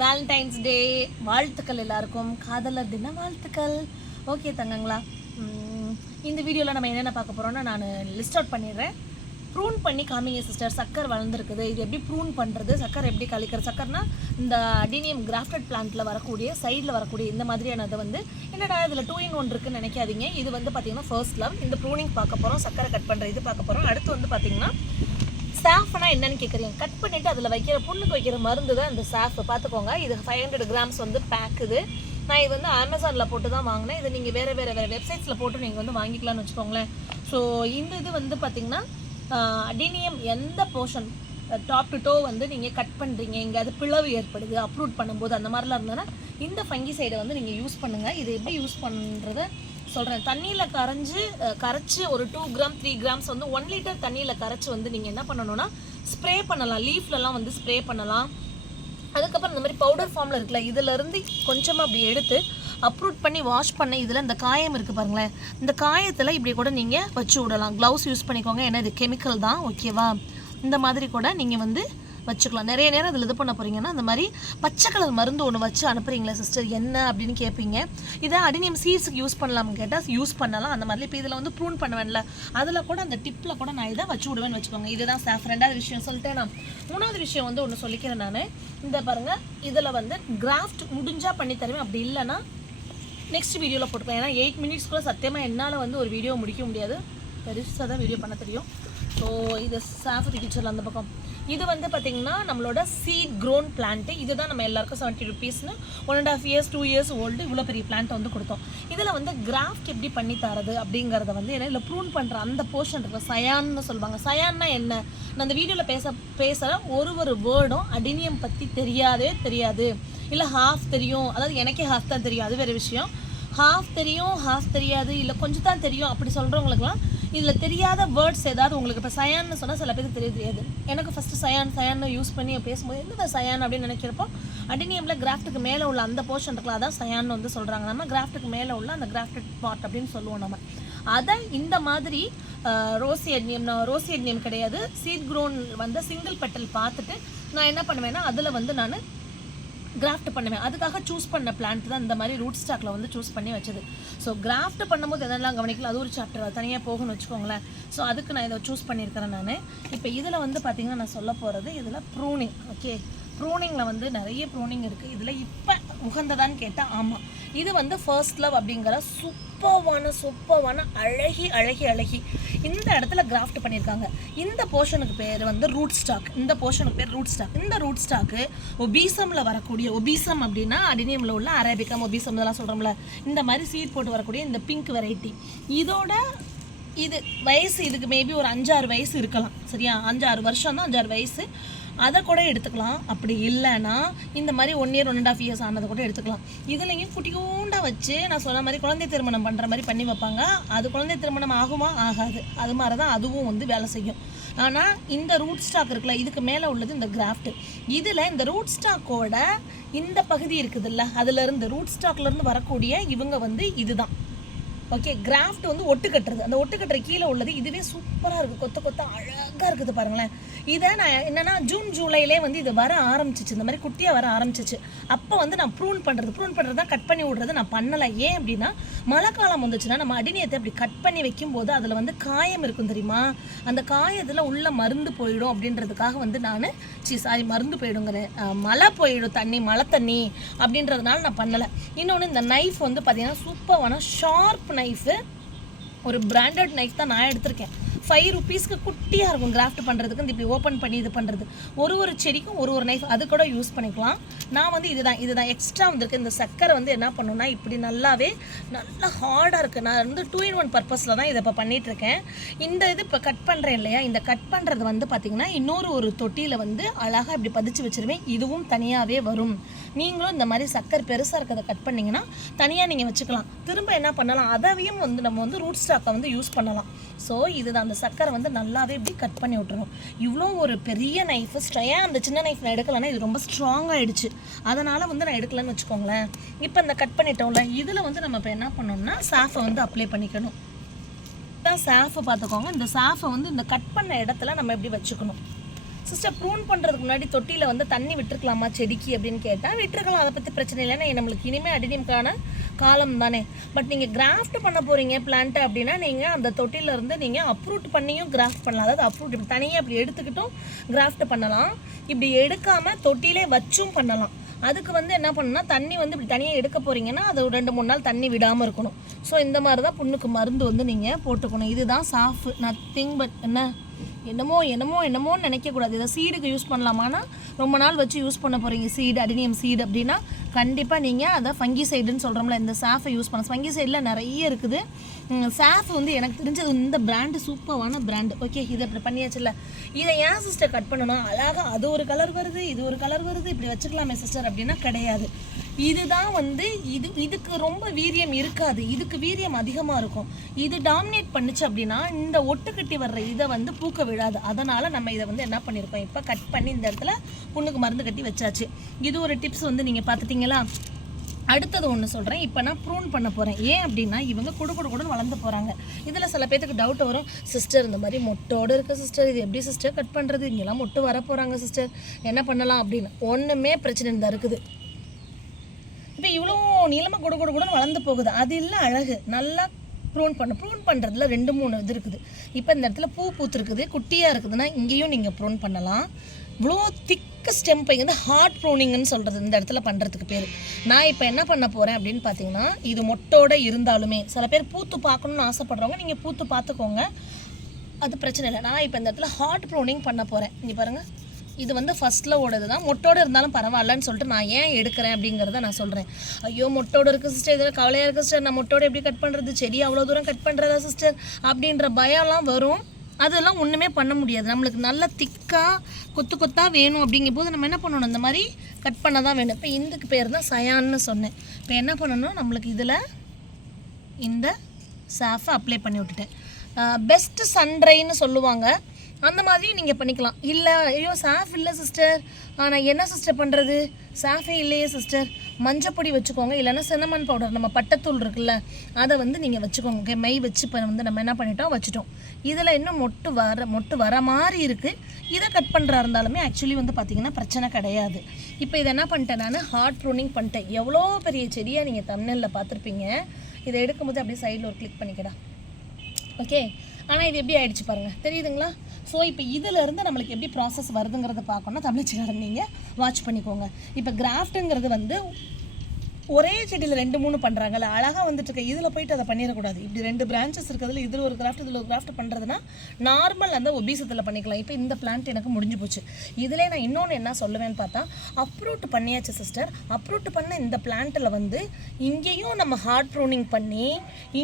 Valentine's டே வாழ்த்துக்கள் எல்லாருக்கும். காதலர் தின வாழ்த்துக்கள். ஓகே தங்கங்களா, இந்த வீடியோவில் நம்ம என்னென்ன பார்க்க போகிறோம்னா, நான் லிஸ்ட் அவுட் பண்ணிடுறேன். ப்ரூன் பண்ணி காமிங்க சிஸ்டர். சக்கர் வளர்ந்துருக்குது, இது எப்படி ப்ரூன் பண்ணுறது, சக்கர் எப்படி கழிக்கிறது. சக்கர்னா இந்த அடினியம் கிராஃப்டட் பிளான்ட்டில் வரக்கூடிய சைடில் வரக்கூடிய இந்த மாதிரியானதை வந்து என்னடா இதில் 2-in-1 இருக்குன்னு நினைக்காதீங்க. இது வந்து பார்த்திங்கன்னா ஃபர்ஸ்ட் லவ். இந்த ப்ரூனிங் பார்க்க போகிறோம், சக்கரை கட் பண்ணுற இது பார்க்க போகிறோம். அடுத்து வந்து பார்த்திங்கன்னா சாஃப்னா என்னன்னு கேட்குறீங்க. கட் பண்ணிவிட்டு அதில் வைக்கிற புண்ணுக்கு வைக்கிற மருந்து தான் இந்த சாஃப். பார்த்துக்கோங்க, இது 500 grams வந்து பேக்குது. நான் இது வந்து அமேசானில் போட்டு தான் வாங்கினேன். இது நீங்கள் வேறு வெப்சைட்ஸில் போட்டு நீங்கள் வந்து வாங்கிக்கலாம்னு வச்சுக்கோங்களேன். ஸோ இந்த இது வந்து பார்த்திங்கன்னா அடினியம் எந்த போர்ஷன் டாப் டு டோ வந்து நீங்கள் கட் பண்ணுறீங்க, எங்கேயாவது பிளவு ஏற்படுது அப்ரூட் பண்ணும்போது அந்த மாதிரிலாம் இருந்ததுன்னா இந்த ஃபங்கி சைடை வந்து நீங்கள் யூஸ் பண்ணுங்கள். இது எப்படி யூஸ் பண்ணுறத சொல்கிறேன். தண்ணியில் கரைச்சி ஒரு 2 grams 3 grams வந்து 1 liter தண்ணியில் கரைச்சி வந்து நீங்கள் என்ன பண்ணணும்னா ஸ்ப்ரே பண்ணலாம். லீஃப்லலாம் வந்து ஸ்ப்ரே பண்ணலாம். அதுக்கப்புறம் இந்த மாதிரி பவுடர் ஃபார்மில் இருக்குல்ல, இதிலேருந்து கொஞ்சமாக அப்படி எடுத்து அப்ரூட் பண்ணி வாஷ் பண்ண இதில் இந்த காயம் இருக்குது பாருங்களேன், இந்த காயத்தில் இப்படி கூட நீங்கள் வச்சு விடலாம். க்ளவுஸ் யூஸ் பண்ணிக்கோங்க, ஏன்னா இது கெமிக்கல் தான். ஓகேவா, இந்த மாதிரி கூட நீங்கள் வந்து வச்சுக்கலாம். நிறைய நேரம் அதில் இது பண்ண போகிறீங்கன்னா இந்த மாதிரி பச்சை கலர் மருந்து ஒன்று வச்சு அனுப்புகிறீங்களா சிஸ்டர் என்ன அப்படின்னு கேட்பீங்க. இதை அடினியம் சீட்ஸுக்கு யூஸ் பண்ணலாம்னு கேட்டால் யூஸ் பண்ணலாம். அந்த மாதிரி இப்போ இதில் வந்து ப்ரூன் பண்ணுவேன்ல, அதில் கூட அந்த டிப்பில் கூட நான் இதை வச்சு விடுவேன்னு வச்சுக்கோங்க. இதுதான் சாஃப். ரெண்டாவது விஷயம் சொல்லிட்டேன் நான். மூணாவது விஷயம் வந்து ஒன்று சொல்லிக்கிறேன் நான். இந்த பாருங்கள், இதில் வந்து கிராஃப்ட் முடிஞ்சால் பண்ணி தருவேன், அப்படி இல்லைன்னா நெக்ஸ்ட் வீடியோவில் போட்டுப்பேன். ஏன்னா 8 minutes கூட சத்தியமாக என்னால் வந்து ஒரு வீடியோ முடிக்க முடியாது, பெருசாக தான் வீடியோ பண்ண தெரியும். ஸோ இது சாஃப் கிச்சரில் அந்த பக்கம். இது வந்து பார்த்திங்கன்னா நம்மளோட சீட் க்ரோன் பிளான்ட்டு. இது தான் நம்ம எல்லாருக்கும் 70 rupeesனு 1.5 years 2 years ஓல்டு இவ்வளோ பெரிய பிளான்ட்டை வந்து கொடுத்தோம். இதில் வந்து கிராஃப்ட் எப்படி பண்ணி தரது அப்படிங்கிறத வந்து ஏன்னா இதில் ப்ரூன் பண்ணுற அந்த போர்ஷன் இருக்குது, சயான்னு சொல்லுவாங்க. சயான்னா என்ன, நான் அந்த வீடியோவில் பேசுகிற ஒரு வேர்டும் அடினியம் பற்றி தெரியாது. இல்லை ஹாஃப் தெரியும், அதாவது எனக்கே ஹாஃப் தான் தெரியும், அது வேறு விஷயம். ஹாஃப் தெரியும், ஹாஃப் தெரியாது, இல்லை கொஞ்சம் தான் தெரியும் அப்படி சொல்கிறவங்களுக்குலாம் இதில் தெரியாத வேர்ட்ஸ் ஏதாவது உங்களுக்கு இப்போ சயான்னு சொன்னால் சில பேருக்கு தெரியாது. எனக்கு ஃபஸ்ட்டு சயான்னு யூஸ் பண்ணி பேசும்போது என்னதான் சயான் அப்படின்னு நினைக்கிறப்போ அடினியமில் கிராஃப்ட்டுக்கு மேலே உள்ள அந்த போர்ஷன் இருக்குல்ல, அதான் சயான்னு வந்து சொல்கிறாங்க. நம்ம கிராஃப்ட்டுக்கு மேலே உள்ள அந்த கிராஃப்டட் பார்ட் அப்படின்னு சொல்லுவோம் நம்ம. அதை இந்த மாதிரி ரோசி அடினியம் கிடையாது, சீட் க்ரோன் வந்து சிங்கிள் பெட்டல் பார்த்துட்டு நான் என்ன பண்ணுவேன்னா அதில் வந்து நான் கிராஃப்ட் பண்ணுவேன். அதுக்காக சூஸ் பண்ண பிளான்ட் தான் இந்த மாதிரி ரூட் ஸ்டாக்கில் வந்து சூஸ் பண்ணி வச்சது. ஸோ கிராஃப்ட் பண்ணும்போது எதெல்லாம் கவனிக்கல, அது ஒரு சாப்டர் தனியாக போகணும்னு வச்சுக்கோங்களேன். ஸோ அதுக்கு நான் இதை சூஸ் பண்ணியிருக்கிறேன் நான். இப்போ இதில் வந்து பார்த்திங்கன்னா நான் சொல்ல போகிறது இதில் ப்ரூனிங். ஓகே, ப்ரூனிங்கில் வந்து நிறைய ப்ரூனிங் இருக்குது. இதில் இப்போ உகந்ததான்னு கேட்டால் ஆமாம், இது வந்து ஃபர்ஸ்ட் லவ் அப்படிங்கிற சூப்பர்வான அழகி இந்த இடத்துல கிராஃப்ட் பண்ணியிருக்காங்க. இந்த போர்ஷனுக்கு பேர் வந்து ரூட் ஸ்டாக். இந்த ரூட் ஸ்டாக்கு ஒபீசமில் வரக்கூடிய, ஒபீசம் அப்படின்னா அடினியமில் உள்ள அரேபிகம் ஒபீசம் இதெல்லாம் சொல்கிறோம்ல, இந்த மாதிரி சீட் போட்டு வரக்கூடிய இந்த பிங்க் வெரைட்டி. இது வயசு இதுக்கு மேபி ஒரு 5-6 வயசு இருக்கலாம். சரியா, 5-6 வருஷம் தான், 5-6 வயசு. அதை கூட எடுத்துக்கலாம். அப்படி இல்லைன்னா இந்த மாதிரி 1 year 1.5 years ஆனதை கூட எடுத்துக்கலாம். இதுலேயும் குட்டியூண்டா வச்சு நான் சொன்ன மாதிரி குழந்தை திருமணம் பண்ணுற மாதிரி பண்ணி வைப்பாங்க. அது குழந்தை திருமணம் ஆகுமா ஆகாது, அது மாதிரி தான் அதுவும் வந்து வேலை செய்யும். ஆனால் இந்த ரூட் ஸ்டாக் இருக்குல்ல, இதுக்கு மேலே உள்ளது இந்த கிராஃப்ட். இதில் இந்த ரூட் ஸ்டாக்கோட இந்த பகுதி இருக்குதுல்ல, அதுலேருந்து ரூட் ஸ்டாக்லேருந்து வரக்கூடிய இவங்க வந்து இதுதான். ஓகே, கிராஃப்ட் வந்து ஒட்டு கட்டுறது, அந்த ஒட்டு கட்டுற கீழே உள்ளது இதுவே சூப்பராக இருக்குது, கொத்த அழகாக இருக்குது பாருங்களேன். இதை நான் என்னென்னா ஜூன் ஜூலையிலே வந்து இது வர ஆரம்பிச்சிச்சு, இந்த மாதிரி குட்டியாக வர ஆரம்பிச்சிச்சு. அப்போ வந்து நான் ப்ரூன் பண்ணுறது தான் கட் பண்ணி விட்றது நான் பண்ணலை. ஏன் அப்படின்னா மழை காலம் வந்துச்சுன்னா நம்ம அடினியத்தை அப்படி கட் பண்ணி வைக்கும்போது அதில் வந்து காயம் இருக்கும் தெரியுமா, அந்த காயத்தில் உள்ள மருந்து போயிடும் அப்படின்றதுக்காக வந்து நான் மருந்து போயிடுங்கிறேன், மழை தண்ணி அப்படின்றதுனால நான் பண்ணலை. இன்னொன்று இந்த நைஃப் வந்து பார்த்தீங்கன்னா சூப்பரான ஷார்ப் நைஃபு, ஒரு பிராண்டட் நைஃப் தான் நான் எடுத்திருக்கேன். 5 rupeesக்கு குட்டியாக இருக்கும் கிராஃப்ட் பண்ணுறதுக்கு. இந்த இப்படி ஓப்பன் பண்ணி இது பண்ணுறது, ஒரு செடிக்கும் ஒரு நைஃப் அது கூட யூஸ் பண்ணிக்கலாம். நான் வந்து இதுதான் எக்ஸ்ட்ரா வந்திருக்கு. இந்த சக்கரை வந்து என்ன பண்ணணும்னா இப்படி நல்லா ஹார்டாக இருக்குது. நான் வந்து 2-in-1 பர்பஸில் தான் இதை இப்போ பண்ணிகிட்ருக்கேன். இந்த இது இப்போ கட் பண்ணுறேன் இல்லையா, இந்த கட் பண்ணுறது வந்து பார்த்திங்கன்னா ஒரு தொட்டியில் வந்து அழகாக இப்படி பதிச்சு வச்சுருவேன். இதுவும் தனியாகவே வரும். நீங்களும் இந்த மாதிரி சக்கரை பெருசாக இருக்கிறத கட் பண்ணிங்கன்னா தனியாக நீங்கள் வச்சுக்கலாம். திரும்ப என்ன பண்ணலாம், அதையும் வந்து நம்ம வந்து ரூட் ஸ்டாக்கை வந்து யூஸ் பண்ணலாம். ஸோ இதுதான் அந்த சக்கரை வந்து நல்லாவே இப்படி கட் பண்ணி விட்டுருணும். இவ்வளோ ஒரு பெரிய நைஃபு ஸ்ட்ரையாக அந்த சின்ன நைஃப் நான் எடுக்கலைன்னா இது ரொம்ப ஸ்ட்ராங் ஆகிடுச்சு, அதனால் வந்து நான் எடுக்கலன்னு வச்சுக்கோங்களேன். இப்போ இந்த கட் பண்ணிட்டோம்ல, இதில் வந்து நம்ம இப்போ என்ன பண்ணோம்னா சாஃபை வந்து அப்ளை பண்ணிக்கணும். சாஃபை பார்த்துக்கோங்க, இந்த சாஃபை வந்து இந்த கட் பண்ண இடத்துல நம்ம எப்படி வச்சுக்கணும். சிஸ்டர் ப்ரூன் பண்ணுறதுக்கு முன்னாடி தொட்டியில் வந்து தண்ணி விட்டுருக்கலாமா செடிக்கு அப்படின்னு கேட்டால் விட்டுருக்கலாம், அதை பற்றி பிரச்சனை இல்லைன்னா நம்மளுக்கு இனிமேல் அடினியம்கான காலம் தானே. பட் நீங்கள் கிராஃப்ட் பண்ண போகிறீங்க பிளான்ட்டு அப்படின்னா நீங்கள் அந்த தொட்டியிலேருந்து நீங்கள் அப்ரூட் பண்ணியும் கிராஃப்ட் பண்ணலாம். அதாவது அப்ரூட் இப்படி தனியாக அப்படி எடுத்துக்கிட்டும் கிராஃப்ட் பண்ணலாம், இப்படி எடுக்காமல் தொட்டியிலே வச்சும் பண்ணலாம். அதுக்கு வந்து என்ன பண்ணணும்னா தண்ணி வந்து இப்படி தனியாக எடுக்க போகிறீங்கன்னா அது 2-3 நாள் தண்ணி விடாமல் இருக்கணும். ஸோ இந்த மாதிரி தான் புண்ணுக்கு மருந்து வந்து நீங்கள் போட்டுக்கணும். இதுதான் சாஃப், நத்திங் பட் என்னமோன்னு நினைக்கக்கூடாது. இதை சீடுக்கு யூஸ் பண்ணலாமான்னா ரொம்ப நாள் வச்சு யூஸ் பண்ண போகிறீங்க சீடு, அடினியம் சீடு அப்படின்னா கண்டிப்பாக நீங்கள் அதை ஃபங்கிசைடுன்னு சொல்கிறோம்ல, இந்த சாஃபை யூஸ் பண்ண. ஃபங்கிசைடில் நிறைய இருக்குது. சாஃப் வந்து எனக்கு தெரிஞ்சது இந்த பிராண்டு சூப்பரான பிராண்டு. ஓகே, இதை இப்படி பண்ணியாச்சுல்ல, இதை ஏன் சிஸ்டர் கட் பண்ணணும், அழகாக அது ஒரு கலர் வருது இது ஒரு கலர் வருது இப்படி வச்சுக்கலாமே சிஸ்டர் அப்படின்னா கிடையாது. இதுதான் வந்து இதுக்கு ரொம்ப வீரியம் இருக்காது, இதுக்கு வீரியம் அதிகமாக இருக்கும். இது டாமினேட் பண்ணுச்சு அப்படின்னா இந்த ஒட்டுக்கட்டி வர்ற இதை வந்து பூக்க விடாது. அதனால் நம்ம இதை வந்து என்ன பண்ணியிருக்கோம், இப்போ கட் பண்ணி இந்த இடத்துல புண்ணுக்கு மருந்து கட்டி வச்சாச்சு. இது ஒரு டிப்ஸ் வந்து நீங்கள் பார்த்துட்டிங்களா. அடுத்தது ஒன்று சொல்கிறேன், இப்போ நான் ப்ரூன் பண்ண போகிறேன். ஏன் அப்படின்னா இவங்க கூட வளர்ந்து போகிறாங்க. இதில் சில பேத்துக்கு டவுட் வரும், சிஸ்டர் இந்த மாதிரி மொட்டோடு இருக்குது சிஸ்டர், இது எப்படி சிஸ்டர் கட் பண்ணுறது, இங்கெல்லாம் மொட்டு வர போகிறாங்க சிஸ்டர், என்ன பண்ணலாம் அப்படின்னு. ஒன்றுமே பிரச்சனை தான் இருக்குது. இப்போ இவ்வளோ நீளமாக கூட வளர்ந்து போகுது, அது இல்லை அழகு. நல்லா ப்ரூன் பண்ணுறதுல 2-3 இது இருக்குது. இப்போ இந்த இடத்துல பூ பூத்துருக்குது, குட்டியாக இருக்குதுன்னா இங்கேயும் நீங்கள் ப்ரூன் பண்ணலாம். இவ்வளோ திக்க ஸ்டெம்பை வந்து ஹார்ட் ப்ரூனிங்னு சொல்கிறது இந்த இடத்துல பண்ணுறதுக்கு பேர். நான் இப்போ என்ன பண்ண போகிறேன் அப்படின்னு பார்த்தீங்கன்னா, இது மொட்டோடு இருந்தாலுமே சில பேர் பூத்து பார்க்கணுன்னு ஆசைப்படுறவங்க நீங்கள் பூத்து பார்த்துக்கோங்க, அது பிரச்சனை இல்லை. நான் இப்போ இந்த இடத்துல ஹார்ட் ப்ரூனிங் பண்ண போகிறேன். இங்கே பாருங்கள், இது வந்து ஃபஸ்ட்டில் ஓடுது தான், மொட்டோடு இருந்தாலும் பரவாயில்லன்னு சொல்லிட்டு நான் ஏன் எடுக்கிறேன் அப்படிங்கிறத நான் சொல்கிறேன். ஐயோ மொட்டோடு இருக்குது சிஸ்டர், இதில் கவலையாக இருக்குது சிஸ்டர், நான் மொட்டோடு எப்படி கட் பண்ணுறது, செடி அவ்வளோ தூரம் கட் பண்ணுறதா சிஸ்டர் அப்படின்ற பயம்லாம் வரும். அதெல்லாம் ஒன்றுமே பண்ண முடியாது. நம்மளுக்கு நல்லா திக்காக கொத்தாக வேணும் அப்படிங்கும் போது நம்ம என்ன பண்ணணும், இந்த மாதிரி கட் பண்ண தான் வேணும். இப்போ இதுக்கு பேர் தான் சயான்னு சொன்னேன். இப்போ என்ன பண்ணணும், நம்மளுக்கு இதில் இந்த சாஃபை அப்ளை பண்ணி விட்டுட்டேன். பெஸ்ட்டு சன்ட்ரைன்னு சொல்லுவாங்க, அந்த மாதிரி நீங்கள் பண்ணிக்கலாம். இல்லை ஐயோ சாஃப் இல்லை சிஸ்டர், ஆனால் என்ன சிஸ்டர் பண்ணுறது, சாஃபே இல்லையே சிஸ்டர், மஞ்சப்பொடி வச்சுக்கோங்க, இல்லைன்னா சின்னமன் பவுடர் நம்ம பட்டைத்தூள் இருக்குல்ல அதை வந்து நீங்கள் வச்சுக்கோங்க. ஓகே, மை வச்சு இப்போ வந்து நம்ம என்ன பண்ணிட்டோம் வச்சுட்டோம். இதில் இன்னும் மொட்டு வர மாதிரி இருக்குது. இதை கட் பண்ணுறா இருந்தாலுமே ஆக்சுவலி வந்து பார்த்திங்கன்னா பிரச்சனை கிடையாது. இப்போ இதை என்ன பண்ணிட்டேன், நான் ஹார்ட் ப்ரூனிங் பண்ணிட்டேன். எவ்வளோ பெரிய செடியாக நீங்கள் தம்ப்நெயிலில் பார்த்துருப்பீங்க. இதை எடுக்கும்போது அப்படியே சைடில் ஒரு கிளிக் பண்ணிக்கடா. ஓகே, ஆனால் இது எப்படி ஆகிடுச்சு பாருங்கள், தெரியுதுங்களா. ஸோ இப்போ இதிலேருந்து நம்மளுக்கு எப்படி ப்ராசஸ் வருதுங்கிறத பார்க்கணுன்னா தமிழ்ச்சிக்காரன் நீங்கள் வாட்ச் பண்ணிக்கோங்க. இப்போ கிராஃப்ட்டுங்கிறது வந்து ஒரே செடியில் 2-3 பண்ணுறாங்கல்ல, அழகாக வந்துட்டுருக்க, இதில் போயிட்டு அதை பண்ணிடக்கூடாது. இப்படி 2 பிரான்ச்சஸ் இருக்கிறதுல இதில் ஒரு கிராஃப்ட் இதில் ஒரு கிராஃப்ட் பண்ணுறதுனா நார்மல் அந்த ஒபீசத்தில் பண்ணிக்கலாம். இப்போ இந்த பிளான்ட் எனக்கு முடிஞ்சு போச்சு. இதிலே நான் இன்னொன்று என்ன சொல்லுவேன்னு பார்த்தா, அப்ரூட் பண்ணியாச்சு சிஸ்டர். அப்ரூட் பண்ண இந்த பிளான்ட்டில் வந்து இங்கேயும் நம்ம ஹார்ட் ப்ரூனிங் பண்ணி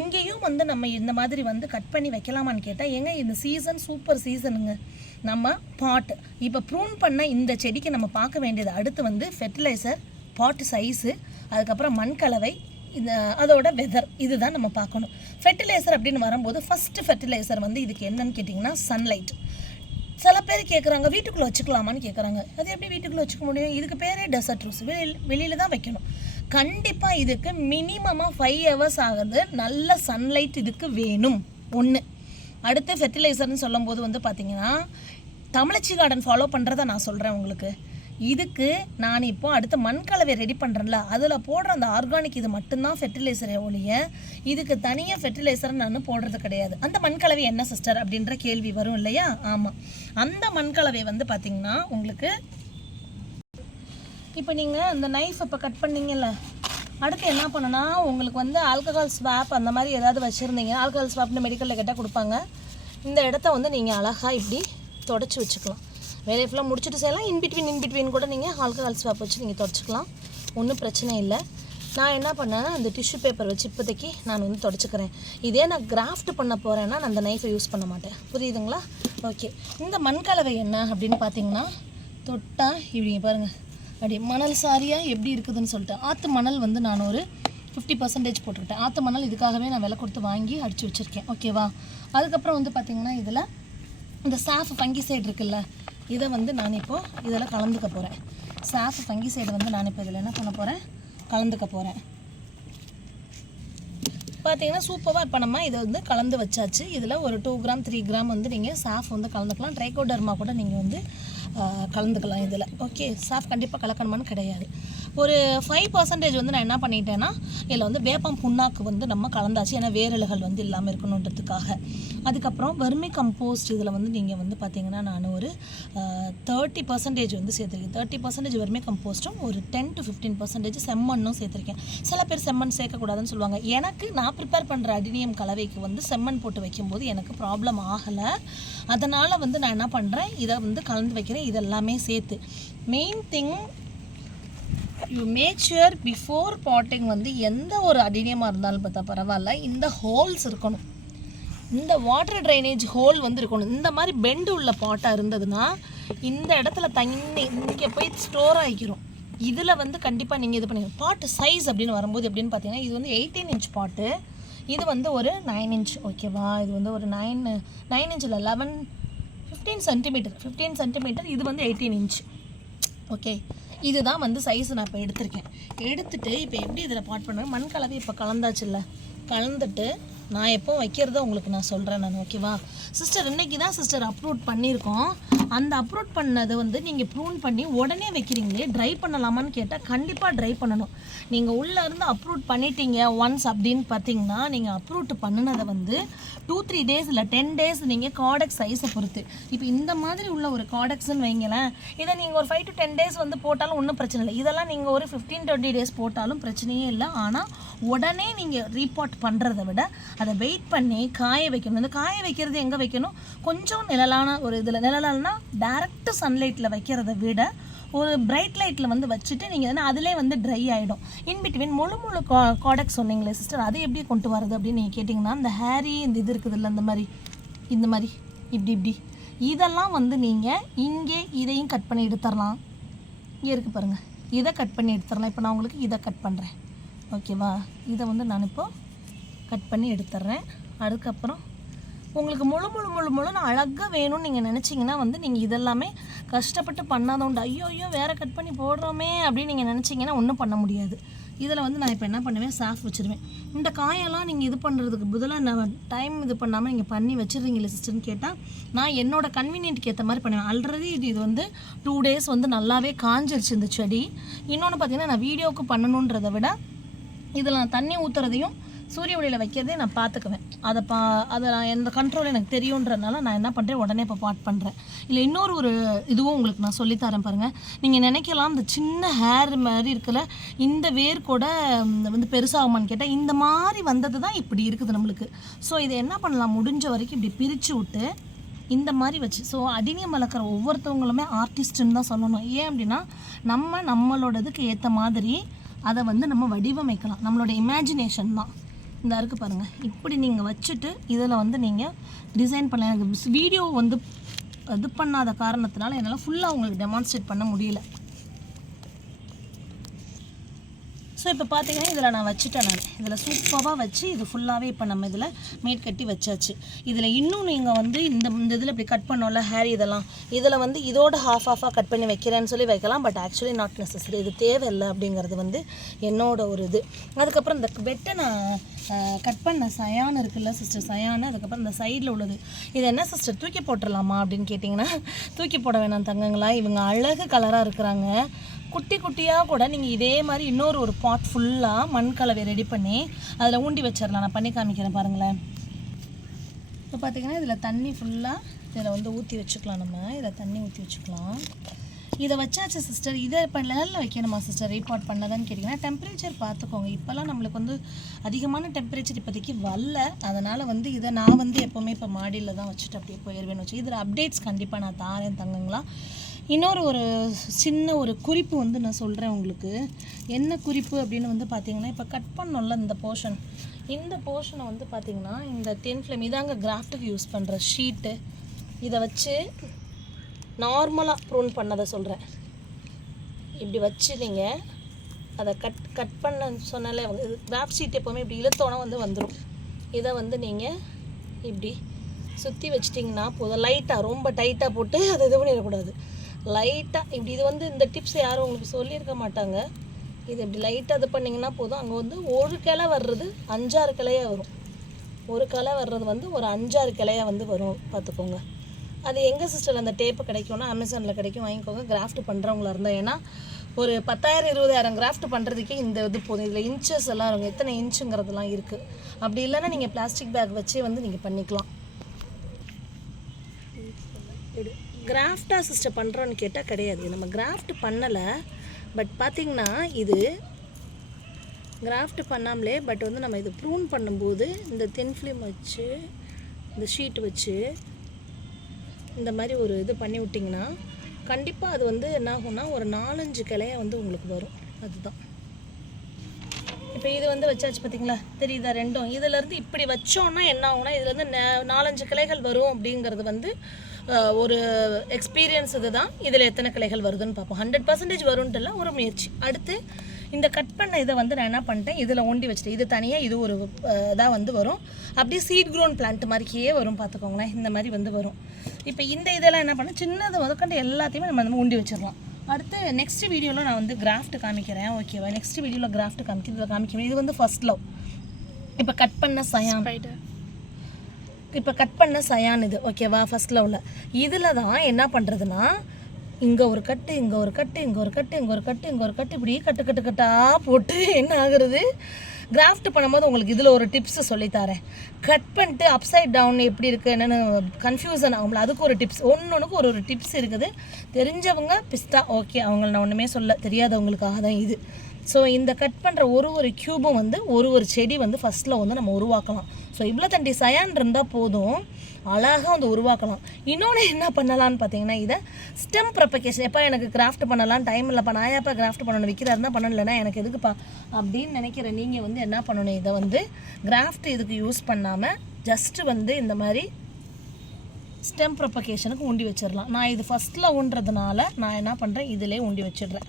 இங்கேயும் வந்து நம்ம இந்த மாதிரி வந்து கட் பண்ணி வைக்கலாமான்னு கேட்டால், ஏங்க இந்த சீசன் சூப்பர் சீசனுங்க. நம்ம பாட் இப்போ ப்ரூன் பண்ண இந்த செடிக்கு நம்ம பார்க்க வேண்டியது அடுத்து வந்து ஃபெர்டிலைசர், பாட்டு சைஸு, அதுக்கப்புறம் மண்கலவை, இந்த அதோட வெதர், இதுதான் நம்ம பார்க்கணும். ஃபெர்டிலைசர் அப்படின்னு வரும்போது ஃபஸ்ட்டு ஃபெர்டிலைசர் வந்து இதுக்கு என்னன்னு கேட்டிங்கன்னா சன்லைட். சில பேர் கேட்குறாங்க வீட்டுக்குள்ளே வச்சுக்கலாமான்னு கேட்குறாங்க. அது எப்படி வீட்டுக்குள்ளே வச்சுக்க முடியும், இதுக்கு பேரே டெசர்ட் ரோஸ், வெளியில் தான் வைக்கணும். கண்டிப்பாக இதுக்கு மினிமமாக 5 hours ஆகுது, நல்ல சன்லைட் இதுக்கு வேணும். ஒன்று. அடுத்து ஃபெர்டிலைசர்னு சொல்லும்போது வந்து பார்த்திங்கன்னா தமிழச்சி கார்டன் ஃபாலோ பண்ணுறதை நான் சொல்கிறேன் உங்களுக்கு. இதுக்கு நான் இப்போ அடுத்த மண்கலவை ரெடி பண்ணுறேன்ல, அதில் போடுற அந்த ஆர்கானிக் இது மட்டும்தான் ஃபெர்டிலைசரை ஒழிய இதுக்கு தனியாக ஃபெர்டிலைசர் நான் போடுறது கிடையாது. அந்த மண்கலவை என்ன சிஸ்டர் அப்படின்ற கேள்வி வரும் இல்லையா. ஆமாம், அந்த மண்கலவை வந்து பார்த்திங்கன்னா உங்களுக்கு இப்போ நீங்கள் இந்த நைஃப் இப்போ கட் பண்ணிங்கல்ல, அடுத்து என்ன பண்ணுன்னா உங்களுக்கு வந்து ஆல்கஹால் ஸ்வாப் அந்த மாதிரி ஏதாவது வச்சுருந்தீங்க, ஆல்கஹால் ஸ்வாப்னு மெடிக்கலில் கேட்டால் கொடுப்பாங்க. இந்த இடத்த வந்து நீங்கள் அழகாக இப்படி தொடச்சி வச்சுக்கலாம். வேலையை ஃபுல்லாக முடிச்சுட்டு செய்யலாம். இன்பிட்வீன் கூட நீங்கள் ஆல்கஹால் ஸ்வாப் வச்சு நீங்கள் தொடச்சிக்கலாம், ஒன்றும் பிரச்சனை இல்லை. நான் என்ன பண்ணேன், அந்த டிஷ்யூ பேப்பர் வச்சு இப்போதைக்கு நான் வந்து தொடச்சிக்கிறேன். இதே நான் கிராஃப்ட் பண்ண போகிறேன்னா நான் அந்த நைஃபை யூஸ் பண்ண மாட்டேன், புரியுதுங்களா. ஓகே, இந்த மண்கலவை என்ன அப்படின்னு பார்த்தீங்கன்னா தொட்டால் இப்படி பாருங்கள், அப்படி மணல் சாரியாக எப்படி இருக்குதுன்னு சொல்லிட்டு ஆற்று மணல் வந்து நான் ஒரு 50% போட்டுக்கிட்டேன். ஆற்று மணல் இதுக்காகவே நான் விலை கொடுத்து வாங்கி அடித்து வச்சுருக்கேன். ஓகேவா. அதுக்கப்புறம் வந்து பார்த்திங்கன்னா இதில் இந்த சாஃப் ஃபங்கிசைடு இருக்குல்ல, இதை வந்து நான் இப்போது இதில் கலந்துக்க போகிறேன். சாஃப் ஃபங்கிசைடு வந்து நான் இப்போ இதில் என்ன பண்ண போகிறேன், கலந்துக்க போகிறேன். பார்த்தீங்கன்னா சூப்பராக இப்போ நம்ம இதை வந்து கலந்து வச்சாச்சு. இதில் ஒரு 2 கிராம் 3 கிராம் வந்து நீங்கள் சாஃப் வந்து கலந்துக்கலாம். ட்ரைகோடர்மா கூட நீங்கள் வந்து கலந்துக்கலாம் இதில். ஓகே, சாஃப்ட் கண்டிப்பாக கலக்கணுமான்னு கிடையாது. ஒரு 5% வந்து நான் என்ன பண்ணிட்டேன்னா இதில் வந்து வேப்பம் புண்ணாக்கு வந்து நம்ம கலந்தாச்சு, ஏன்னா வேரலுகள் வந்து இல்லாமல் இருக்கணுன்றதுக்காக. அதுக்கப்புறம் வெர்மி கம்போஸ்ட் இதில் வந்து நீங்கள் வந்து பார்த்திங்கன்னா நான் ஒரு 30% வந்து சேர்த்துருக்கேன். 30% வெர்மி கம்போஸ்ட்டும் ஒரு 10 to 15% செம்மண்ணும் சேர்த்துருக்கேன். சில பேர் செம்மண் சேர்க்கக்கூடாதுன்னு சொல்லுவாங்க. எனக்கு நான் ப்ரிப்பேர் பண்ணுற அடினியம் கலவைக்கு வந்து செம்மண் போட்டு வைக்கும்போது எனக்கு ப்ராப்ளம் ஆகலை. அதனால் வந்து நான் என்ன பண்ணுறேன், இதை வந்து கலந்து வைக்கிறேன். இதெல்லாமே சேர்த்து main thing you make sure before potting வந்து எந்த ஒரு அடினியமாக இருந்தாலும் பார்த்தா பரவாயில்ல, இந்த ஹோல்ஸ் இருக்கணும். இந்த வாட்டர் ட்ரைனேஜ் ஹோல் வந்து இருக்கணும். இந்த மாதிரி பெண்டு உள்ள பாட்டாக இருந்ததுன்னா இந்த இடத்துல தண்ணி இங்கே போய் ஸ்டோர் ஆகிக்கிறோம். இதில் வந்து கண்டிப்பாக நீங்கள் இது பண்ணி பாட்டு சைஸ் அப்படின்னு வரும்போது எப்படின்னு பார்த்தீங்கன்னா இது வந்து 18 inch பாட்டு, இது வந்து ஒரு 9 inch. ஓகேவா, இது வந்து ஒரு 9 inch இல்லை 15 சென்டிமீட்டர். இது வந்து 18 inch. ஓகே, இதுதான் வந்து சைஸ் நான் இப்போ எடுத்துட்டு இப்போ எப்படி இதில் பாட் பண்ணுறேன். மண் கலவை இப்போ கலந்தாச்சு இல்லை, கலந்துட்டு நான் எப்போ வைக்கிறத உங்களுக்கு நான் சொல்கிறேன் நான். ஓகேவா சிஸ்டர், இன்றைக்கி தான் சிஸ்டர் அப்லோட் பண்ணியிருக்கோம். அந்த அப்லோட் பண்ணது வந்து நீங்கள் ப்ரூன் பண்ணி உடனே வைக்கிறீங்களே, ட்ரை பண்ணலாமான்னு கேட்டால் கண்டிப்பாக ட்ரை பண்ணணும். நீங்கள் உள்ளே இருந்து அப்லோட் பண்ணிட்டீங்க ஒன்ஸ் அப்படின்னு பார்த்தீங்கன்னா நீங்கள் அப்லோட் பண்ணினதை வந்து 2-3 days இல்லை 10 days நீங்கள் காடெக்ஸ் சைஸை பொறுத்து. இப்போ இந்த மாதிரி உள்ள ஒரு காடெக்ஸ்ன்னு வைங்களேன், இதை நீங்கள் ஒரு 5 to 10 days வந்து போட்டாலும் ஒன்றும் பிரச்சனை இல்லை. இதெல்லாம் நீங்கள் ஒரு 15-20 days போட்டாலும் பிரச்சனையே இல்லை. ஆனால் உடனே நீங்கள் ரீபாட் பண்ணுறதை விட அதை வெயிட் பண்ணி காய வைக்கணும். இந்த காய வைக்கிறது எங்கே வைக்கணும், கொஞ்சம் நிழலான ஒரு இதில், நிழலானா டைரக்ட் சன்லைட்டில் வைக்கிறத விட ஒரு பிரைட் லைட்டில் வந்து வச்சுட்டு நீங்கள் வந்து அதிலே வந்து ட்ரை ஆகிடும். இன்பிட்வீன் முழு காடெக்ஸ் சொன்னீங்களே சிஸ்டர், அதை எப்படி கொண்டு வரது அப்படின்னு நீங்கள் கேட்டிங்கன்னா இந்த ஹேரி இந்த இது இருக்குது இல்லை, இந்த மாதிரி இப்படி இதெல்லாம் வந்து நீங்கள் இங்கே இதையும் கட் பண்ணி எடுத்துடலாம். இங்கே இருக்குது பாருங்கள், இதை கட் பண்ணி எடுத்துடலாம். இப்போ நான் உங்களுக்கு இதை கட் பண்ணுறேன். ஓகேவா, இதை வந்து நான் இப்போது கட் பண்ணி எடுத்துட்றேன். அதுக்கப்புறம் உங்களுக்கு முழு நான் அழகாக வேணும்னு நீங்கள் நினச்சிங்கன்னா வந்து நீங்கள் இதெல்லாமே கஷ்டப்பட்டு பண்ணாத உண்டு. ஐயோ வேறு கட் பண்ணி போடுறோமே அப்படின்னு நீங்கள் நினச்சிங்கன்னா ஒன்றும் பண்ண முடியாது. இதில் வந்து நான் இப்போ என்ன பண்ணுவேன், சாஃப் வச்சுருவேன். இந்த காயெல்லாம் நீங்கள் இது பண்ணுறதுக்கு பதிலாக நான் டைம் இது பண்ணாமல் நீங்கள் பண்ணி வச்சுருவீங்களே சிஸ்டர்னு கேட்டால் நான் என்னோடய கன்வீனியன்ட்டுக்கு ஏற்ற மாதிரி பண்ணுவேன். ஆல்ரெடி இது வந்து 2 days வந்து நல்லாவே காஞ்சிருச்சு இந்த செடி. இன்னொன்று பார்த்தீங்கன்னா நான் வீடியோவுக்கு பண்ணணுன்றதை விட இதில் நான் தண்ணி ஊற்றுறதையும் சூரிய ஒளியில் வைக்கிறதே நான் பார்த்துக்குவேன். அதை நான் எந்த கண்ட்ரோல் எனக்கு தெரியுன்றதுனால நான் என்ன பண்ணுறேன், உடனே இப்போ பாட் பண்ணுறேன். இல்லை இன்னொரு ஒரு இதுவும் உங்களுக்கு நான் சொல்லித்தரேன் பாருங்கள். நீங்கள் நினைக்கலாம் இந்த சின்ன ஹேர் மாதிரி இருக்குல்ல, இந்த வேர் கூட வந்து பெருசாகுமான்னு கேட்டால் இந்த மாதிரி வந்தது தான் இப்படி இருக்குது நம்மளுக்கு. ஸோ இதை என்ன பண்ணலாம், முடிஞ்ச வரைக்கும் இப்படி பிரித்து விட்டு இந்த மாதிரி வச்சு, ஸோ அடினியம் வளர்க்குற ஒவ்வொருத்தவங்களுமே ஆர்டிஸ்ட்டுன்னு தான் சொல்லணும். ஏன் அப்படின்னா நம்மளோடதுக்கு ஏற்ற மாதிரி அதை வந்து நம்ம வடிவமைக்கலாம். நம்மளோட இமேஜினேஷன் தான். இந்த இருக்குது பாருங்கள், இப்படி நீங்கள் வச்சுட்டு இதில் வந்து நீங்கள் டிசைன் பண்ணலாம். எனக்கு வீடியோ வந்து இது பண்ணாத காரணத்தினால என்னால் ஃபுல்லாக உங்களுக்கு டெமான்ஸ்ட்ரேட் பண்ண முடியல. ஸோ இப்போ பார்த்தீங்கன்னா இதில் நான் வச்சுட்டேன். இதில் சூப்பராக வச்சு இது ஃபுல்லாகவே இப்போ நம்ம இதில் மேட் கட்டி வச்சாச்சு. இதில் இன்னும் நீங்கள் வந்து இந்த இதில் இப்படி கட் பண்ணோம்ல ஹேர், இதில் வந்து இதோட ஹாஃபாக கட் பண்ணி வைக்கிறேன்னு சொல்லி வைக்கலாம். பட் ஆக்சுவலி நாட் நெசசரி, இது தேவையில்லை அப்படிங்கிறது வந்து என்னோட ஒரு இது. அதுக்கப்புறம் இந்த வெட்டை நான் கட் பண்ண சயான் இருக்குல்ல சிஸ்டர், சயானு, அதுக்கப்புறம் இந்த சைடில் உள்ளது, இது என்ன சிஸ்டர் தூக்கி போட்டுடலாமா அப்படின்னு கேட்டிங்கன்னா தூக்கி போட வேணாம் தங்கங்களா. இவங்க அழகு கலராக இருக்கிறாங்க. குட்டி குட்டியாக கூட நீங்கள் இதே மாதிரி இன்னொரு ஒரு பாட் ஃபுல்லாக மண் கலவை ரெடி பண்ணி அதில் ஊண்டி வச்சிடலாம். நான் பண்ணி காமிக்கிறேன் பாருங்களேன். இப்போ பார்த்தீங்கன்னா இதில் தண்ணி ஃபுல்லாக இதில் வந்து ஊற்றி வச்சுக்கலாம். நம்ம இதில் தண்ணி ஊற்றி வச்சுக்கலாம். இதை வச்சாச்சு சிஸ்டர். இதை இப்போ நிழலில் வைக்கணுமா சிஸ்டர் ரீபாட் பண்ணதான்னு கேட்டிங்கன்னா டெம்பரேச்சர் பார்த்துக்கோங்க. இப்போல்லாம் நம்மளுக்கு வந்து அதிகமான டெம்பரேச்சர் இப்போதைக்கு வரல. அதனால் வந்து இதை நான் வந்து எப்போவுமே இப்போ மாடியில் தான் வச்சுட்டு அப்படியே போயிடுவேன்னு வச்சு. இதில் அப்டேட்ஸ் கண்டிப்பாக நான் தாரேன் தங்கங்களா. இன்னொரு ஒரு சின்ன ஒரு குறிப்பு வந்து நான் சொல்கிறேன் உங்களுக்கு. என்ன குறிப்பு அப்படின்னு வந்து பார்த்திங்கன்னா, இப்போ கட் பண்ணோம்ல இந்த போர்ஷனை வந்து பார்த்திங்கன்னா இந்த டென் ஃப்ளேம் இதாங்க கிராஃப்ட்டுக்கு யூஸ் பண்ணுற ஷீட்டு. இதை வச்சு நார்மலாக ப்ரூன் பண்ணதை சொல்கிறேன். இப்படி வச்சு நீங்கள் அதை கட் பண்ண சொன்னாலே கிராஃப்ட் ஷீட் எப்போவுமே இப்படி இழுத்தோன்னா வந்து வந்துடும். இதை வந்து நீங்கள் இப்படி சுற்றி வச்சிட்டிங்கன்னா போதும். லைட்டாக ரொம்ப டைட்டாக போட்டு அதை இது பண்ணிடக்கூடாது. லைட்டாக இப்படி இது வந்து இந்த டிப்ஸ் யாரும் உங்களுக்கு சொல்லியிருக்க மாட்டாங்க. இது இப்படி லைட்டாக இது பண்ணிங்கன்னா போதும். அங்கே வந்து ஒரு கிளை வர்றது 5-6 கிளையாக வரும். ஒரு கிளை வர்றது வந்து ஒரு 5-6 கிளையாக வந்து வரும் பார்த்துக்கோங்க. அது எங்கள் சிஸ்டர் அந்த டேப்பு கிடைக்கும்னா அமேசானில் கிடைக்கும், வாங்கிக்கோங்க கிராஃப்ட் பண்ணுறவங்களா இருந்தால். ஏன்னா ஒரு 10,000 20,000 கிராஃப்ட் பண்ணுறதுக்கே இந்த இது போதும். இதில் இன்ச்சஸ் எல்லாம் இருக்கும், எத்தனை இன்ச்சுங்கிறதுலாம் இருக்குது. அப்படி இல்லைன்னா நீங்கள் பிளாஸ்டிக் பேக் வச்சே வந்து நீங்கள் பண்ணிக்கலாம். கிராஃப்டாக சிஸ்டர் பண்ணுறோன்னு கேட்டால் கிடையாது, நம்ம கிராஃப்ட் பண்ணலை. பட் பார்த்திங்கன்னா இது கிராஃப்ட் பண்ணாமலே பட் வந்து நம்ம இது ப்ரூன் பண்ணும்போது இந்த தின் ஃபிலிம் வச்சு இந்த ஷீட் வச்சு இந்த மாதிரி ஒரு இது பண்ணி விட்டிங்கன்னா கண்டிப்பாக அது வந்து என்ன ஆகும்னா ஒரு 4-5 கிளைய வந்து உங்களுக்கு வரும். அதுதான் இப்போ இது வந்து வச்சாச்சு பார்த்தீங்களா, தெரியுதா ரெண்டும். இதிலேருந்து இப்படி வச்சோன்னா என்ன ஆகும்னா இதுலேருந்து 4-5 கிளைகள் வரும் அப்படிங்கிறது வந்து ஒரு எக்ஸ்பீரியன்ஸ். இதுதான் இதில் எத்தனை கிளைகள் வருதுன்னு பார்ப்போம். 100% வரும்ன்ட்டுல ஒரு முயற்சி. அடுத்து இந்த கட் பண்ண இதை வந்து நான் என்ன பண்ணிட்டேன், இதில் ஒண்டி வச்சுட்டேன். இது தனியாக இது ஒரு இதாக வந்து வரும். அப்படியே சீட் க்ரோன் பிளான்ட் மாதிரிக்கே வரும் பார்த்துக்கோங்களேன், இந்த மாதிரி வந்து வரும். இப்போ இந்த இதெல்லாம் என்ன பண்ண சின்னது முதற்கொண்டு எல்லாத்தையுமே நம்ம ஊண்டி வச்சிடலாம். அடுத்து நெக்ஸ்ட் வீடியோவில் நான் வந்து கிராஃப்ட் காமிக்கிறேன், ஓகேவா? நெக்ஸ்ட் வீடியோவில் கிராஃப்ட் காமிக்கிறேன். இது வந்து ஃபர்ஸ்ட் லவ். இப்போ கட் பண்ண சயான் இது, ஓகேவா? ஃபர்ஸ்ட் லவ்வில் இதில் தான் என்ன பண்ணுறதுன்னா இங்கே ஒரு கட்டு, இங்கே ஒரு கட்டு, இங்கே ஒரு கட்டு, இங்கே ஒரு கட்டு, இங்கே ஒரு கட்டு, இப்படி கட்டாக போட்டு என்ன ஆகுறது, கிராஃப்ட் பண்ணும்போது உங்களுக்கு இதில் ஒரு டிப்ஸு சொல்லித்தரேன். கட் பண்ணிட்டு அப்சைட் டவுன் எப்படி இருக்குது என்னென்னு கன்ஃபியூசன் ஆகும்ல, அதுக்கு ஒரு டிப்ஸ், ஒன்றுக்கு ஒரு டிப்ஸ் இருக்குது. தெரிஞ்சவங்க பிஸ்தா ஓகே, அவங்கள நான் ஒன்றுமே சொல்ல, தெரியாதவங்களுக்காக தான் இது. ஸோ இந்த கட் பண்ணுற ஒரு க்யூபும் வந்து ஒரு செடி வந்து ஃபஸ்ட்டில் வந்து நம்ம உருவாக்கலாம். ஸோ இவ்வளோ தண்டி சயான் இருந்தால் போதும், அழகாக வந்து உருவாக்கலாம். இன்னொன்று என்ன பண்ணலான்னு பார்த்தீங்கன்னா இதை ஸ்டெம் ப்ரொபகேஷன். எப்போ எனக்கு கிராஃப்ட் பண்ணலாம் டைம் இல்லைப்பா, நான் எப்போ கிராஃப்ட் பண்ணணும், விற்கிறா இருந்தால் பண்ணலைன்னா எனக்கு எதுக்குப்பா அப்படின்னு நினைக்கிற நீங்கள் வந்து என்ன பண்ணணும், இதை வந்து கிராஃப்ட் இதுக்கு யூஸ் பண்ணாமல் ஜஸ்ட்டு வந்து இந்த மாதிரி ஸ்டெம் ப்ரொபகேஷனுக்கு ஊண்டி வச்சிடலாம். நான் இது ஃபஸ்ட்டில் ஊன்றதுனால நான் என்ன பண்ணுறேன், இதிலே ஊண்டி வச்சிடுறேன்.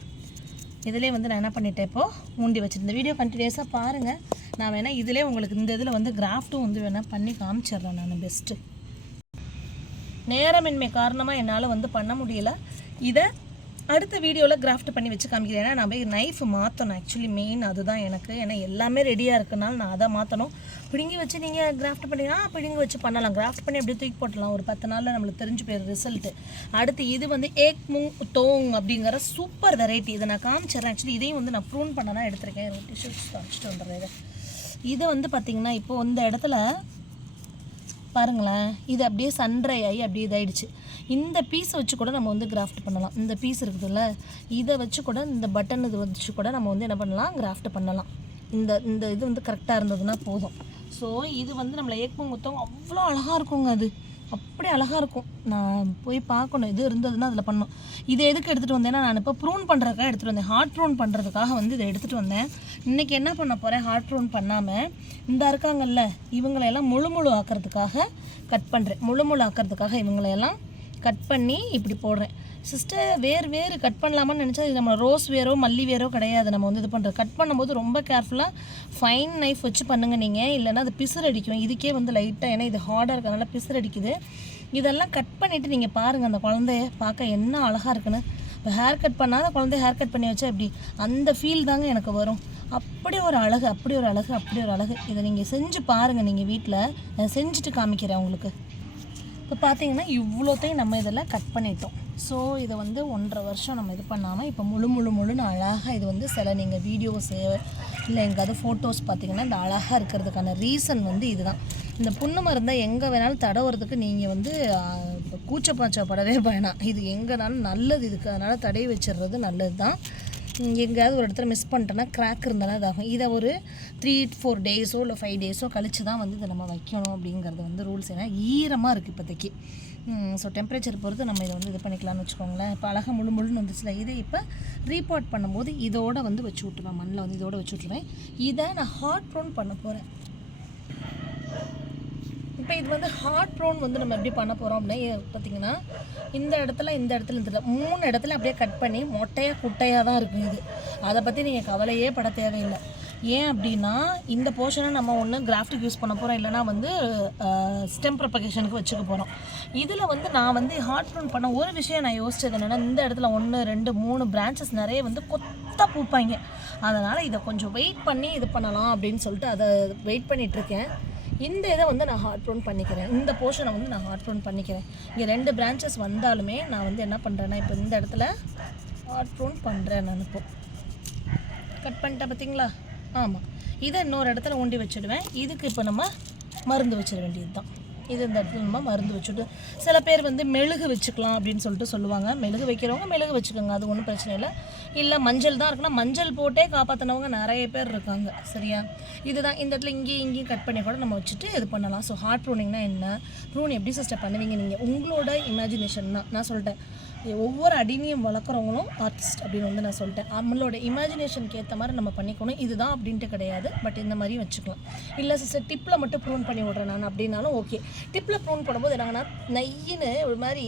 இதிலே வந்து நான் என்ன பண்ணிட்டேன், இப்போது ஊண்டி வச்சுருந்தேன். வீடியோ கண்டினியூஸாக பாருங்கள். நான் வேணால் இதிலே உங்களுக்கு இந்த இதில் வந்து கிராஃப்ட்டும் வந்து வேணால் பண்ணி காமிச்சிட்றேன் நான். பெஸ்ட்டு நேரமின்மை காரணமாக என்னால் வந்து பண்ண முடியல. இதை அடுத்த வீடியோவில் கிராஃப்ட் பண்ணி வச்சு காமிக்கிறேன். ஏன்னா நான் போய் நைஃப் மாற்றணும், ஆக்சுவலி மெயின் அதுதான் எனக்கு. ஏன்னா எல்லாமே ரெடியாக இருக்குனால நான் அதை மாற்றணும். பிடுங்கி வச்சு நீங்கள் கிராஃப்ட் பண்ணிங்கன்னா பிடுங்கி வச்சு பண்ணலாம். கிராஃப்ட் பண்ணி அப்படியே தூக்கி போட்டலாம், ஒரு 10 நாளில் நம்மளுக்கு தெரிஞ்சு போயிடும் ரிசல்ட்டு. அடுத்து இது வந்து ஏக் முங் தோங் அப்படிங்கிற சூப்பர் வெரைட்டி. இதை நான் காமிச்சிட்றேன். ஆக்சுவலி இதையும் வந்து நான் ப்ரூன் பண்ண தான் எடுத்திருக்கேன். டிஷ்யூஸ் காமிச்சிட்டு வந்துடுறேன். இதை வந்து பார்த்திங்கன்னா இப்போது இந்த இடத்துல பாருங்களேன், இது அப்படியே சன்ட்ரை ஆகி அப்படியே இதாகிடுச்சு. இந்த பீஸை வச்சு கூட நம்ம வந்து கிராஃப்ட் பண்ணலாம். இந்த பீஸ் இருக்குதுல்ல, இதை வச்சு கூட இந்த பட்டன் இது வச்சு கூட நம்ம வந்து என்ன பண்ணலாம், கிராஃப்ட் பண்ணலாம். இந்த இது வந்து கரெக்டாக இருந்ததுன்னா போதும். ஸோ இது வந்து நம்மளை ஏக்கமுத்தவங்க அவ்வளோ அழகாக இருக்குங்க. அது அப்படி அழகாக இருக்கும். நான் போய் பார்க்கணும், இது இருந்ததுன்னா அதில் பண்ணணும். இதை எதுக்கு எடுத்துகிட்டு வந்தேன்னா, நான் இப்போ ப்ரூன் பண்ணுறதுக்காக எடுத்துகிட்டு வந்தேன். ஹார்ட் ப்ரூன் பண்ணுறதுக்காக வந்து இதை எடுத்துகிட்டு வந்தேன். இன்றைக்கி என்ன பண்ண போகிறேன், ஹார்ட் ப்ரூன் பண்ணாமல் இந்த இருக்காங்கல்ல இவங்களையெல்லாம் முழு ஆக்கிறதுக்காக கட் பண்ணுறேன். முழு ஆக்கிறதுக்காக இவங்களையெல்லாம் கட் பண்ணி இப்படி போடுறேன். சிஸ்டர் வேறு கட் பண்ணலாமான்னு நினச்சா இது நம்ம ரோஸ் வேரோ மல்லி வேரோ கிடையாது. நம்ம வந்து இது பண்ணுறது கட் பண்ணும்போது ரொம்ப கேர்ஃபுல்லாக ஃபைன் நைஃப் வச்சு பண்ணுங்கள் நீங்கள், இல்லைன்னா அது பிசுறு அடிக்கும். இதுக்கே வந்து லைட்டாக, ஏன்னா இது ஹார்டாக இருக்கிறதுனால பிசுறு அடிக்குது. இதெல்லாம் கட் பண்ணிவிட்டு நீங்கள் பாருங்கள், அந்த குழந்தைய பார்க்க என்ன அழகாக இருக்குன்னு. இப்போ ஹேர் கட் பண்ணாத குழந்தைய ஹேர் கட் பண்ணி வச்சா எப்படி அந்த ஃபீல் தாங்க எனக்கு வரும். அப்படி ஒரு அழகு, அப்படி ஒரு அழகு, அப்படி ஒரு அழகு. இதை நீங்கள் செஞ்சு பாருங்கள் நீங்கள் வீட்டில். செஞ்சுட்டு காமிக்கிறேன் உங்களுக்கு. இப்போ பார்த்தீங்கன்னா இவ்வளோத்தையும் நம்ம இதெல்லாம் கட் பண்ணிட்டோம். ஸோ இதை வந்து 1.5 வருஷம் நம்ம இது பண்ணாமல் இப்போ முழுன்னு அழகாக இது வந்து சில நீங்கள் வீடியோஸு இல்லை எங்காவது ஃபோட்டோஸ் பார்த்தீங்கன்னா இந்த அழகாக இருக்கிறதுக்கான ரீசன் வந்து இதுதான். இந்த புண்ணு மருந்தை எங்கே வேணாலும் தடவுறதுக்கு நீங்கள் வந்து கூச்சப்பாச்சப்படவே வேணாம். இது எங்கேனாலும் நல்லது இதுக்கு, அதனால் தடவி வச்சிடுறது நல்லது தான். எங்கேயாவது ஒரு இடத்துல மிஸ் பண்ணிட்டோன்னா கிராக் இருந்தாலும் இதாகும். இதை ஒரு 3-4 டேஸோ இல்லை 5 டேஸோ கழித்து தான் வந்து இதை நம்ம வைக்கணும் அப்படிங்கிறது வந்து ரூல்ஸ். ஏன்னா ஈரமாக இருக்குது இப்போதைக்கு. ஸோ டெம்பரேச்சர் பொறுத்து நம்ம இதை வந்து இது பண்ணிக்கலாம்னு வச்சுக்கோங்களேன். இப்போ அழகாக முழுன்னு வந்துச்சுல, இதை இப்போ ரீபாட் பண்ணும்போது இதோடு வந்து வச்சு விட்ருவேன். மண்ணில் வந்து இதோடு வச்சு விட்ருவேன். இதை நான் ஹார்ட் ப்ரௌன் பண்ண போகிறேன். இப்போ இது வந்து ஹார்ட் ப்ரௌன் வந்து நம்ம எப்படி பண்ண போகிறோம் அப்படின்னா பார்த்திங்கன்னா இந்த இடத்துல 3 இடத்துல அப்படியே கட் பண்ணி குட்டையாக தான் இருக்கும். இது அதை பற்றி நீங்கள் கவலையே பட தேவையில்லை. ஏன் அப்படின்னா இந்த போர்ஷனை நம்ம ஒன்று கிராஃப்ட்டுக்கு யூஸ் பண்ண போகிறோம், இல்லைனா வந்து ஸ்டெம் ப்ரொபகேஷனுக்கு வச்சுக்க போகிறோம். இதில் வந்து நான் வந்து ஹார்ட் ப்ரௌன் பண்ண ஒரு விஷயம் நான் யோசிச்சது என்னென்னா, இந்த இடத்துல 1 2 3 பிரான்ச்சஸ் நிறைய வந்து கொத்தாக பூப்பாங்க. அதனால் இதை கொஞ்சம் வெயிட் பண்ணி இது பண்ணலாம் அப்படின்னு சொல்லிட்டு அதை வெயிட் பண்ணிகிட்ருக்கேன். இந்த இதை வந்து நான் ஹார்ட் ப்ரௌன் பண்ணிக்கிறேன். இந்த போர்ஷனை வந்து நான் ஹார்ட் ப்ரௌன் பண்ணிக்கிறேன். இங்கே 2 பிரான்ச்சஸ் வந்தாலுமே நான் வந்து என்ன பண்ணுறேன்னா இப்போ இந்த இடத்துல ஹார்ட் ப்ரௌன் பண்ணுறேன். நான் இப்போ கட் பண்ணிட்டேன் பார்த்தீங்களா? ஆமாம், இதை இன்னொரு இடத்துல ஊண்டி வச்சுடுவேன். இதுக்கு இப்போ நம்ம மருந்து வச்சிட வேண்டியது தான். இது இந்த இடத்துல நம்ம மருந்து வச்சுட்டு, சில பேர் வந்து மெழுகு வச்சுக்கலாம் அப்படின்னு சொல்லிட்டு சொல்லுவாங்க. மெழுகு வைக்கிறவங்க மெழுகு வச்சுக்கோங்க, அது ஒன்றும் பிரச்சனை இல்லை. இல்லை மஞ்சள் தான் இருக்குன்னா மஞ்சள் போட்டே காப்பாற்றினவங்க நிறைய பேர் இருக்காங்க. சரியா? இதுதான் இந்த இடத்துல இங்கேயும் கட் பண்ணி கூட நம்ம வச்சுட்டு இது பண்ணலாம். ஸோ ஹார்ட் ப்ரூனிங்னா என்ன, ப்ரூன் எப்படி சிஸ்டர் பண்ணுவீங்க நீங்கள், உங்களோட இமேஜினேஷன் தான். நான் சொல்லிட்டேன், ஒவ்வொரு அடினியம் வளர்க்குறவங்களும் ஆர்டிஸ்ட் அப்படின்னு வந்து நான் சொல்லிட்டேன். நம்மளோட இமேஜினேஷனுக்கு ஏற்ற மாதிரி நம்ம பண்ணிக்கணும். இதுதான் அப்படின்ட்டு கிடையாது, பட் இந்த மாதிரி வச்சுக்கலாம். இல்லை சிஸ்டர் டிப்பில் மட்டும் ப்ரூன் பண்ணி விட்றேன் நான் அப்படின்னாலும் ஓகே. டிப்பில் ப்ரூன் பண்ணும்போது என்னங்கன்னா நெய்யின்னு ஒரு மாதிரி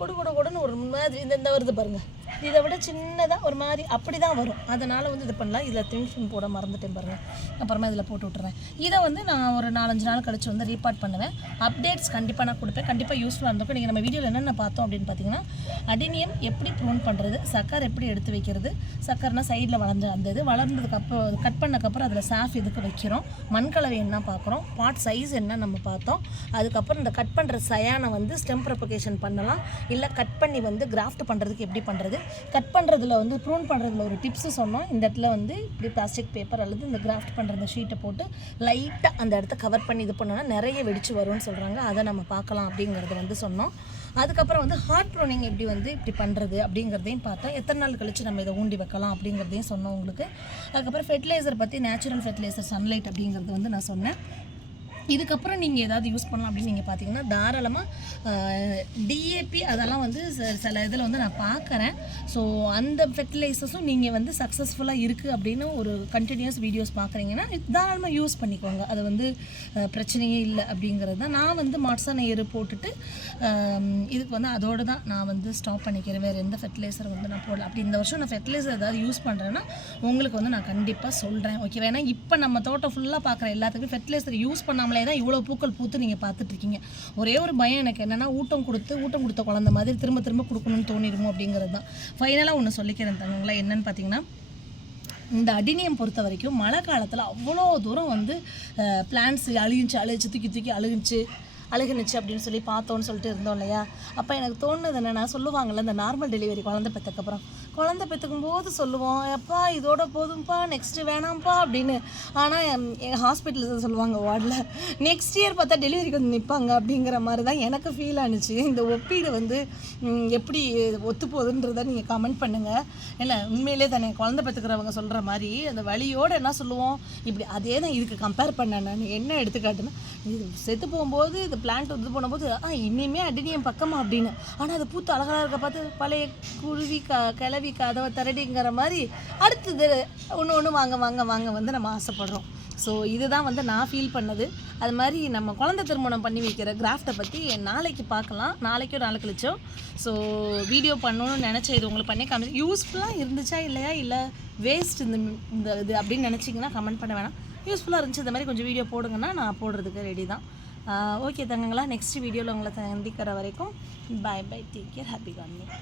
கொடுன்னு ஒரு மாதிரி இந்த வருது பாருங்கள், இதை விட சின்னதாக ஒரு மாதிரி அப்படி தான் வரும். அதனால் வந்து இது பண்ணலாம். இதில் தின்ஃபின் போட மறந்துட்டேன் பாருங்கள், அப்புறமா இதில் போட்டு விட்டுறேன். இதை வந்து நான் ஒரு 4-5 நாள் கழிச்சு வந்து ரீபார்ட் பண்ணுவேன். அப்டேட்ஸ் கண்டிப்பாக நான் கொடுப்பேன். கண்டிப்பாக யூஸ்ஃபுல்லாக இருந்திருக்கும். நீங்கள் நம்ம வீடியோவில் என்னென்ன பார்த்தோம் அப்படின்னு பார்த்தீங்கன்னா, அடினியம் எப்படி ப்ரூன் பண்ணுறது, சக்கர் எப்படி எடுத்து வைக்கிறது, சக்கர்னா சைடில் வளர்ந்த அந்த இது வளர்ந்ததுக்கப்புறம் கட் பண்ணக்கப்புறம் அதில் சாஃப் இதுக்கு வைக்கிறோம், மண்கலவை என்ன பார்க்குறோம், பாட் சைஸ் என்ன நம்ம பார்த்தோம். அதுக்கப்புறம் இந்த கட் பண்ணுற சயானை வந்து ஸ்டெம் ப்ரொபகேஷன் பண்ணலாம், இல்லை கட் பண்ணி வந்து கிராஃப்ட் பண்ணுறதுக்கு எப்படி பண்ணுறது, கட் பண்ணுறதுல வந்து ப்ரூன் பண்ணுறதுல ஒரு டிப்ஸு சொன்னோம். இந்த இடத்துல வந்து இப்படி பிளாஸ்டிக் பேப்பர் அல்லது இந்த கிராஃப்ட் பண்ணுற ஷீட்டை போட்டு லைட்டாக அந்த இடத்த கவர் பண்ணி இது பண்ணோன்னா நிறைய வெடிச்சு வரும்னு சொல்கிறாங்க. அதை நம்ம பார்க்கலாம் அப்படிங்கிறத வந்து சொன்னோம். அதுக்கப்புறம் வந்து ஹார்ட் ப்ரூனிங் எப்படி வந்து இப்படி பண்ணுறது அப்படிங்கிறதையும் பார்த்தோம். எத்தனை நாள் கழிச்சு நம்ம இதை ஊண்டி வைக்கலாம் அப்படிங்கிறதையும் சொன்னோம் உங்களுக்கு. அதுக்கப்புறம் ஃபெர்டிலைசர் பற்றி நேச்சுரல் ஃபெர்டிலைசர் சன்லைட் அப்படிங்கிறது வந்து நான் சொன்னேன். இதுக்கப்புறம் நீங்கள் ஏதாவது யூஸ் பண்ணலாம் அப்படின்னு நீங்கள் பார்த்தீங்கன்னா தாராளமாக டிஏபி அதெல்லாம் வந்து சில இதில் வந்து நான் பார்க்குறேன். ஸோ அந்த ஃபெர்டிலைசர்ஸும் நீங்கள் வந்து சக்ஸஸ்ஃபுல்லாக இருக்குது அப்படின்னு ஒரு கண்டினியூஸ் வீடியோஸ் பார்க்குறீங்கன்னா தாராளமாக யூஸ் பண்ணிக்கோங்க. அது வந்து பிரச்சனையே இல்லை அப்படிங்கிறது தான். நான் வந்து மாட்ஸான எரு போட்டுட்டு இதுக்கு வந்து அதோடு தான் நான் வந்து ஸ்டாப் பண்ணிக்கிறேன். வேறு எந்த ஃபெர்டிலைசர் வந்து நான் போடல. அப்படி இந்த வருஷம் நான் ஃபெர்டிலைசர் ஏதாவது யூஸ் பண்ணுறேன்னா உங்களுக்கு வந்து நான் கண்டிப்பாக சொல்கிறேன். ஓகே, ஏன்னா இப்போ நம்ம தோட்டம் ஃபுல்லாக பார்க்குற எல்லாத்துக்கும் ஃபெர்டிலைசர் யூஸ் பண்ணாமலே தான் இவ்வளோ பூக்கள் பூத்து நீங்கள் பார்த்துட்ருக்கீங்க. ஒரே ஒரு பயம் எனக்கு என்னென்னா ஊட்டம் கொடுத்த குழந்தை மாதிரி திரும்ப கொடுக்கணும்னு தோணிடுமோ அப்படிங்கிறது தான். ஃபைனலாக ஒன்று சொல்லிக்கிறேன் தங்கங்களா, என்னென்னு பார்த்தீங்கன்னா, இந்த அடினியம் பொறுத்த வரைக்கும் மழை காலத்தில் அவ்வளோ தூரம் வந்து பிளான்ட்ஸ் அழிச்சு தூக்கி அழுகுனுச்சு அப்படின்னு சொல்லி பார்த்தோன்னு சொல்லிட்டு இருந்தோம் இல்லையா. அப்போ எனக்கு தோணுது என்னென்னா, சொல்லுவாங்கள்ல இந்த நார்மல் டெலிவரி குழந்தை பெற்றக்கப்புறம் குழந்தை பெற்றுக்கும் போது சொல்லுவோம், எப்பா இதோட போதும்ப்பா நெக்ஸ்ட்டு வேணாம்ப்பா அப்படின்னு. ஆனால் எங்கள் ஹாஸ்பிட்டலில் சொல்லுவாங்க வார்டில், நெக்ஸ்ட் இயர் பார்த்தா டெலிவரிக்கு வந்து நிற்பாங்க அப்படிங்கிற மாதிரி தான் எனக்கு ஃபீல் ஆனிச்சு. இந்த ஒப்பீடு வந்து எப்படி ஒத்து போகுதுன்றதை நீங்கள் கமெண்ட் பண்ணுங்கள். இல்லை உண்மையிலே தானே குழந்தை பெற்றுக்கிறவங்க சொல்கிற மாதிரி அந்த வலியோடு என்ன சொல்லுவோம், இப்படி அதே தான் இதுக்கு கம்பேர் பண்ணேன். நான் என்ன எடுத்துக்காட்டுன்னா, இது செத்து போகும்போது இது பிளான்ட் இது பண்ணும்போது இனிமே அடினியம் பக்கமா அப்படின்னு, ஆனால் அது பூத்து அழகாக இருக்க பார்த்து பழைய குருவி கிளவி கதவை தரடிங்கிற மாதிரி அடுத்தது ஒன்று வாங்க வந்து நம்ம ஆசைப்படுறோம். ஸோ இதுதான் வந்து நான் ஃபீல் பண்ணது. அது மாதிரி நம்ம குழந்தை திருமணம் பண்ணி வைக்கிற கிராஃப்டை பற்றி நாளைக்கு பார்க்கலாம், நாளைக்கோ நாளை கழிச்சோ. ஸோ வீடியோ பண்ணணும்னு நினச்சேன், இது உங்களுக்கு பண்ணி காமிச்சு யூஸ்ஃபுல்லாக இருந்துச்சா இல்லையா, இல்லை வேஸ்ட் இந்த இது அப்படின்னு நினச்சிங்கன்னா கமெண்ட் பண்ண வேணாம். யூஸ்ஃபுல்லாக இருந்துச்சு இந்த மாதிரி கொஞ்சம் வீடியோ போடுங்கன்னா நான் போடுறதுக்கு ரெடி தான். ஓகே தங்கங்களா, நெக்ஸ்ட் வீடியோவில் உங்களை சந்திக்கிற வரைக்கும் பாய், டேக் கேர், ஹாப்பி கார்டனிங்.